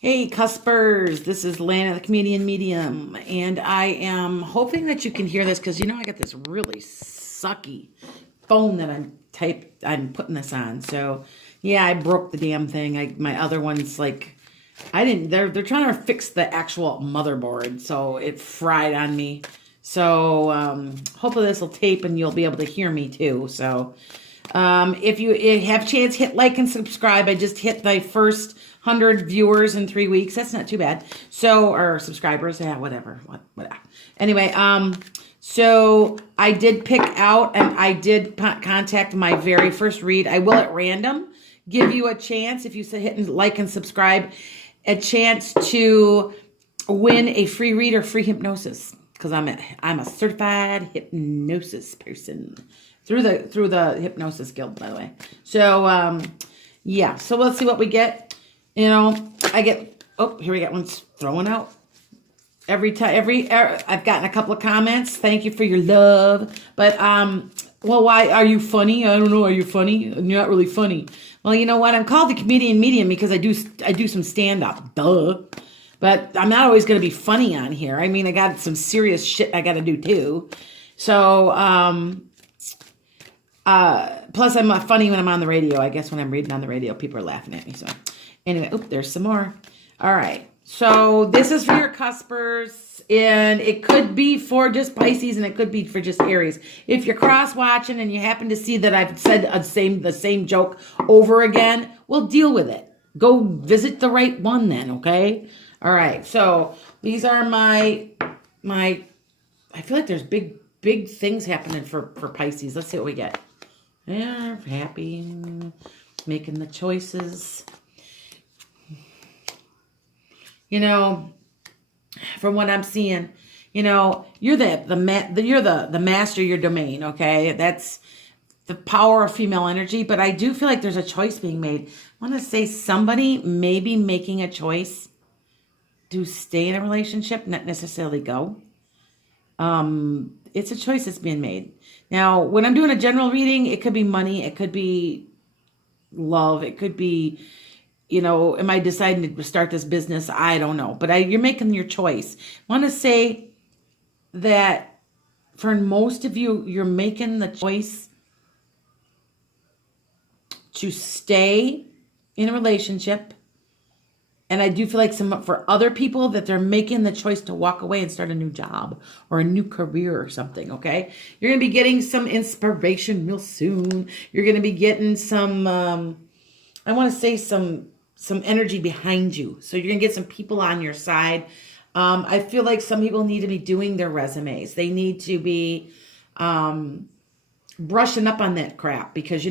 Hey, cuspers, this is Lana, the comedian medium, and I am hoping that you can hear this because I got this really sucky phone that I'm putting this on. So yeah, I broke the damn thing. My other one's like I didn't. They're trying to fix the actual motherboard, so it fried on me. So hopefully this will tape and you'll be able to hear me too. So if you have a chance, hit like and subscribe. I just hit the first 100 viewers in 3 weeks. That's not too bad. So, or subscribers, yeah, whatever. Whatever. Anyway, so I did pick out and I did contact my very first read. I will at random give you a chance, if you hit like and subscribe, a chance to win a free read or free hypnosis, because I'm a certified hypnosis person through the Hypnosis Guild, by the way. So yeah, so let's see what we get. I get, oh, here we got one throwing out. I've gotten a couple of comments. Thank you for your love. But well, why are you funny? I don't know. Are you funny? You're not really funny. Well, you know what? I'm called the comedian medium because I do some stand up. Duh. But I'm not always going to be funny on here. I mean, I got some serious shit I got to do too. So plus I'm not funny when I'm on the radio. I guess when I'm reading on the radio, people are laughing at me. So anyway, oop, there's some more. All right. So this is for your cuspers, and it could be for just Pisces, and it could be for just Aries. If you're cross-watching and you happen to see that I've said the same joke over again, we'll deal with it. Go visit the right one then, okay? All right. So these are my. I feel like there's big things happening for Pisces. Let's see what we get. Yeah, happy, making the choices. From what I'm seeing, you're the master of your domain, okay? That's the power of female energy, but I do feel like there's a choice being made. I want to say somebody may be making a choice to stay in a relationship, not necessarily go. It's a choice that's being made. Now, when I'm doing a general reading, it could be money, it could be love, it could be, am I deciding to start this business? I don't know. But you're making your choice. I want to say that for most of you, you're making the choice to stay in a relationship. And I do feel like for other people that they're making the choice to walk away and start a new job or a new career or something, okay? You're going to be getting some inspiration real soon. You're going to be getting some, I want to say some energy behind you. So you're going to get some people on your side. I feel like some people need to be doing their resumes. They need to be brushing up on that crap because,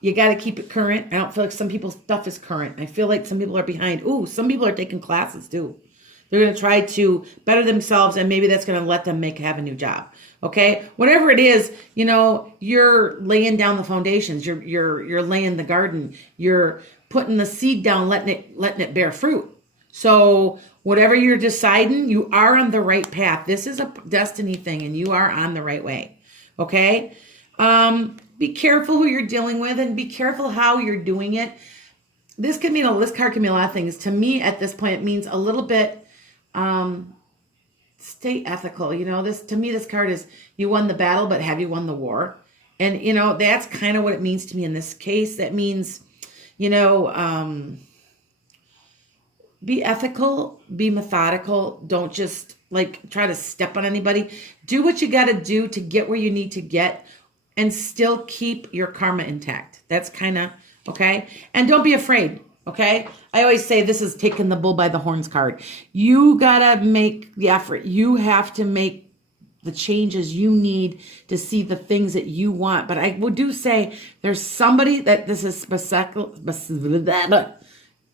you got to keep it current. I don't feel like some people's stuff is current. I feel like some people are behind. Ooh, some people are taking classes too. They're going to try to better themselves, and maybe that's going to let them have a new job. Okay? Whatever it is, you're laying down the foundations. You're laying the garden. You're putting the seed down, letting it bear fruit. So whatever you're deciding, you are on the right path. This is a destiny thing, and you are on the right way. Okay? Be careful who you're dealing with, and be careful how you're doing it. This card can mean a lot of things. To me, at this point, it means a little bit, stay ethical. This card is, you won the battle, but have you won the war? And, that's kind of what it means to me in this case. That means, be ethical, be methodical. Don't just try to step on anybody. Do what you got to do to get where you need to get, and still keep your karma intact. That's kind of, okay? And don't be afraid, okay? I always say this is taking the bull by the horns card. You got to make the effort. You have to make the changes you need to see the things that you want. But I would say there's somebody that this is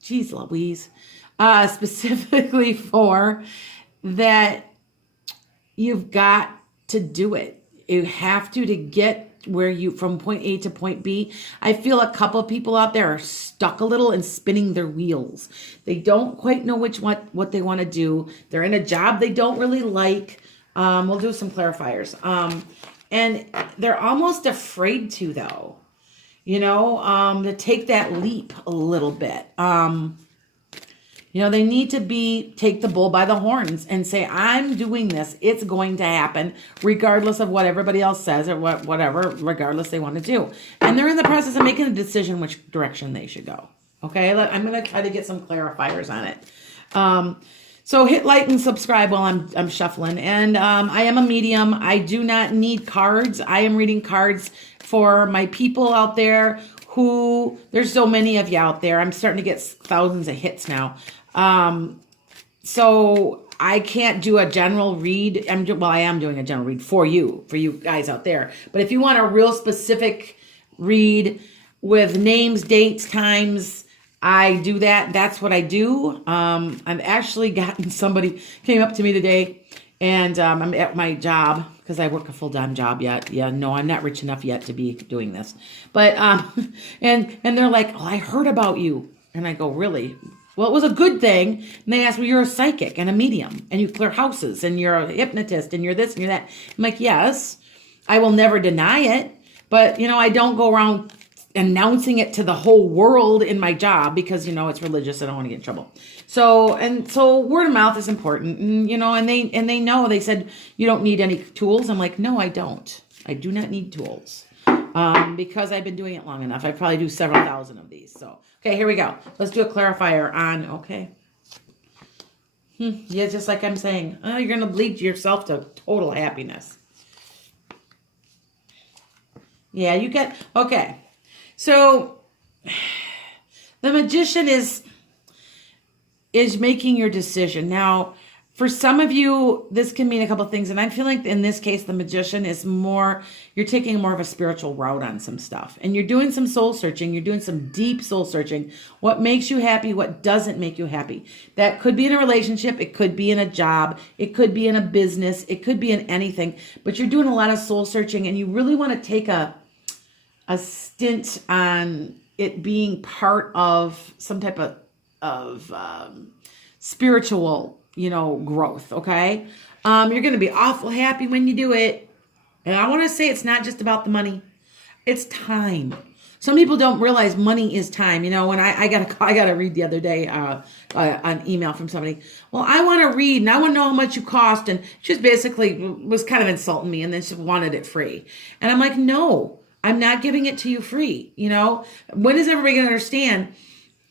geez Louise, specifically for that. You've got to do it. You have to get where you from point A to point B. I feel a couple of people out there are stuck a little and spinning their wheels. They don't quite know what they want to do. They're in a job they don't really like. We'll do some clarifiers. And they're almost afraid to, though, to take that leap a little bit. You know, they need to take the bull by the horns and say, I'm doing this. It's going to happen regardless of what everybody else says or whatever, regardless they want to do. And they're in the process of making a decision which direction they should go. Okay, I'm going to try to get some clarifiers on it. So hit like and subscribe while I'm shuffling. And I am a medium. I do not need cards. I am reading cards for my people out there who, there's so many of you out there. I'm starting to get thousands of hits now. So I can't do a general read. I am doing a general read for you guys out there. But if you want a real specific read with names, dates, times, I do that. That's what I do. I've actually gotten somebody came up to me today, and I'm at my job because I work a full-time job yet. Yeah, no, I'm not rich enough yet to be doing this. But and they're like, "Oh, I heard about you," and I go, "Really?" Well, it was a good thing. And they asked me, "You're a psychic and a medium, and you clear houses, and you're a hypnotist, and you're this and you're that." I'm like, "Yes, I will never deny it, but I don't go around announcing it to the whole world in my job because it's religious. I don't want to get in trouble. So word of mouth is important, and they know. They said you don't need any tools. I'm like, no, I don't. I do not need tools because I've been doing it long enough. I probably do several thousand of these. So okay, here we go. Let's do a clarifier on yeah, just like I'm saying, you're gonna lead yourself to total happiness. Yeah, you get okay. So the Magician is making your decision. Now, for some of you, this can mean a couple of things. And I feel like in this case, the Magician is you're taking more of a spiritual route on some stuff. And you're doing some soul searching. You're doing some deep soul searching. What makes you happy? What doesn't make you happy? That could be in a relationship. It could be in a job. It could be in a business. It could be in anything. But you're doing a lot of soul searching, and you really want to take a stint on it being part of some type of spiritual, growth. Okay. You're going to be awful happy when you do it. And I want to say it's not just about the money. It's time. Some people don't realize money is time. When I got to read the other day, an email from somebody. Well, I want to read and I want to know how much you cost. And she basically was kind of insulting me, and then she wanted it free. And I'm like, no, I'm not giving it to you free. When is everybody going to understand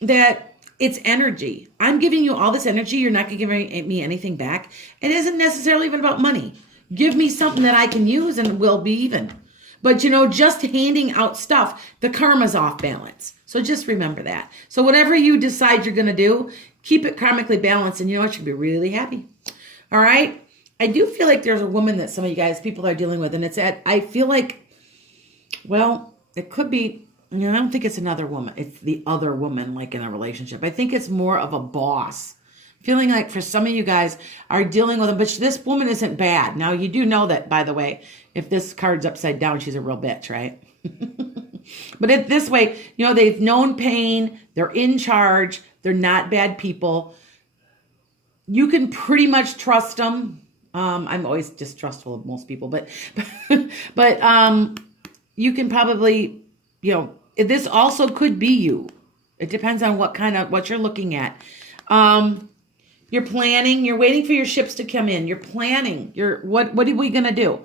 that it's energy? I'm giving you all this energy. You're not going to give me anything back. It isn't necessarily even about money. Give me something that I can use and we'll be even. But, just handing out stuff, the karma's off balance. So just remember that. So whatever you decide you're going to do, keep it karmically balanced, and you should be really happy. All right. I do feel like there's a woman that some of you guys, people are dealing with, and I feel like, well, it could be, I don't think it's another woman. It's the other woman, like in a relationship. I think it's more of a boss. Feeling like for some of you guys are dealing with them, but this woman isn't bad. Now, you do know that, by the way, if this card's upside down, she's a real bitch, right? But this way, they've known pain. They're in charge. They're not bad people. You can pretty much trust them. I'm always distrustful of most people, but you can probably, this also could be you. It depends on what you're looking at. You're planning, you're waiting for your ships to come in. You're planning. What are we going to do?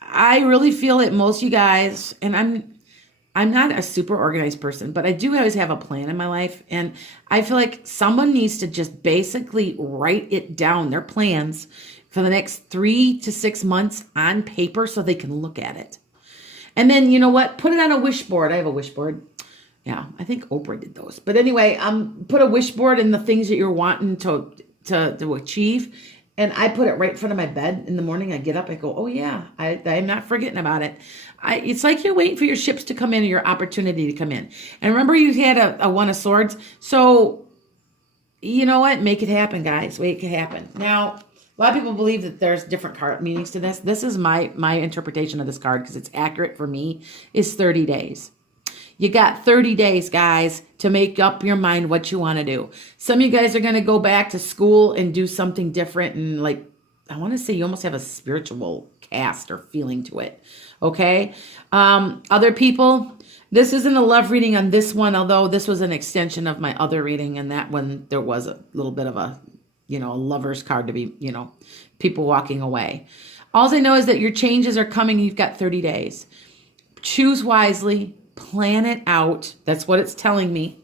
I really feel that most of you guys, and I'm not a super organized person, but I do always have a plan in my life. And I feel like someone needs to just basically write it down, their plans for the next 3 to 6 months on paper so they can look at it. And then, you know what? Put it on a wish board. I have a wish board. Yeah, I think Oprah did those. But anyway, put a wish board in the things that you're wanting to achieve. And I put it right in front of my bed in the morning. I get up, I go, oh yeah, I'm not forgetting about it. It's like you're waiting for your ships to come in or your opportunity to come in. And remember you had a One of Swords. So you know what? Make it happen, guys. Make it happen. Now, a lot of people believe that there's different card meanings to this. This is my interpretation of this card because it's accurate for me, is 30 days. You got 30 days, guys, to make up your mind what you want to do. Some of you guys are going to go back to school and do something different. And I want to say you almost have a spiritual cast or feeling to it. Okay. Other people, This isn't a love reading on this one, although this was an extension of my other reading, and that one there was a little bit of a, a lover's card to be, people walking away. All I know is that your changes are coming. You've got 30 days. Choose wisely, plan it out. That's what it's telling me.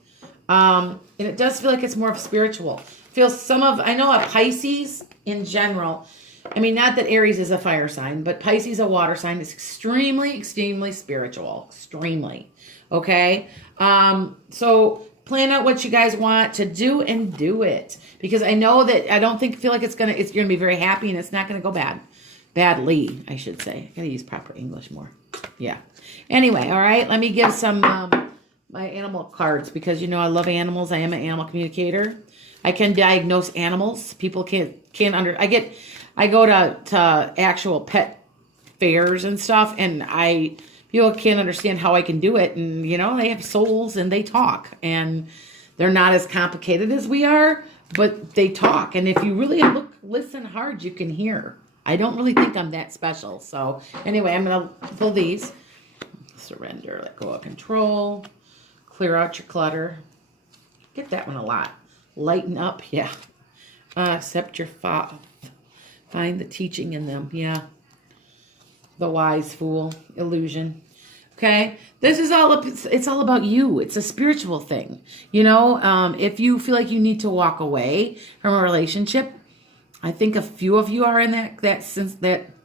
And it does feel like it's more of spiritual. I know a Pisces in general, not that Aries is a fire sign, but Pisces, a water sign, is extremely, extremely spiritual. Extremely. Okay? So plan out what you guys want to do and do it. Because I know that I don't feel like you're going to be very happy, and it's not going to go badly, I should say. I got to use proper English more. Yeah. Anyway, all right, let me give some my animal cards, because I love animals. I am an animal communicator. I can diagnose animals. People can't I go to actual pet fairs and stuff, and people can't understand how I can do it. And they have souls and they talk, and they're not as complicated as we are, but they talk. And if you really listen hard, you can hear. I don't really think I'm that special. So anyway, I'm going to pull these. Surrender, let go of control, clear out your clutter. Get that one a lot. Lighten up, yeah. Accept your find the teaching in them, yeah. The wise fool, illusion. Okay, this is it's all about you. It's a spiritual thing. If you feel like you need to walk away from a relationship, I think a few of you are in that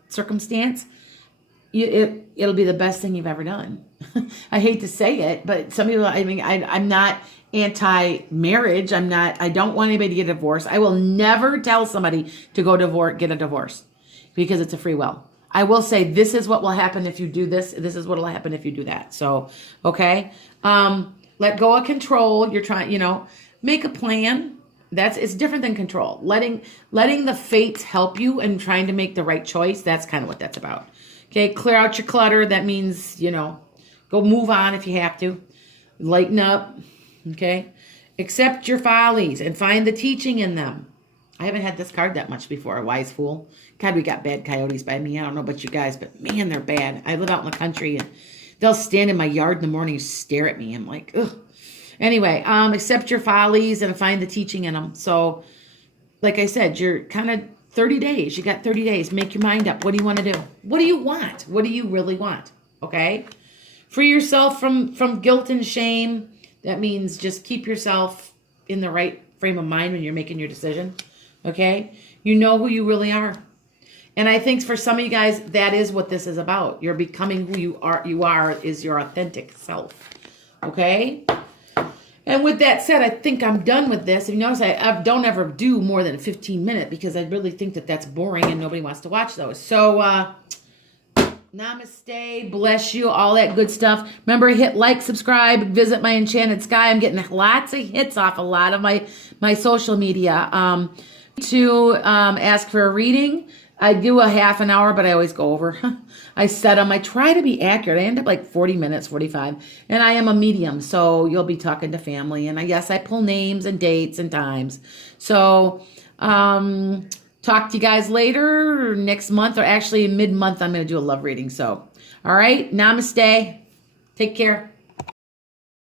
circumstance. It'll be the best thing you've ever done. I hate to say it, but some people, I'm not anti-marriage. I don't want anybody to get divorced. I will never tell somebody to get a divorce, because it's a free will. I will say, this is what will happen if you do this. This is what will happen if you do that. So, okay. Let go of control. You're trying, make a plan. It's different than control. Letting the fates help you and trying to make the right choice. That's kind of what that's about. Okay, clear out your clutter. That means, go move on if you have to. Lighten up. Okay, accept your follies and find the teaching in them. I haven't had this card that much before. A wise fool. God, we got bad coyotes by me. I don't know about you guys, but man, they're bad. I live out in the country, and they'll stand in my yard in the morning and stare at me. I'm like, ugh. Anyway, accept your follies and find the teaching in them. So, like I said, you're kind of 30 days. You got 30 days. Make your mind up. What do you want to do? What do you want? What do you really want? Okay? Free yourself from guilt and shame. That means just keep yourself in the right frame of mind when you're making your decision. Okay? You know who you really are. And I think for some of you guys, that is what this is about. You're becoming who you are. You are is your authentic self. Okay? And with that said, I think I'm done with this. If you notice, I don't ever do more than a 15-minute, because I really think that's boring and nobody wants to watch those. So, namaste, bless you, all that good stuff. Remember, hit like, subscribe, visit my Enchanted Sky. I'm getting lots of hits off a lot of my social media. To ask for a reading, I do a half an hour, but I always go over. I set them. I try to be accurate. I end up like 40 minutes, 45. And I am a medium, so you'll be talking to family. And I pull names and dates and times. So talk to you guys later, next month, or actually mid-month, I'm going to do a love reading. So, all right, namaste. Take care.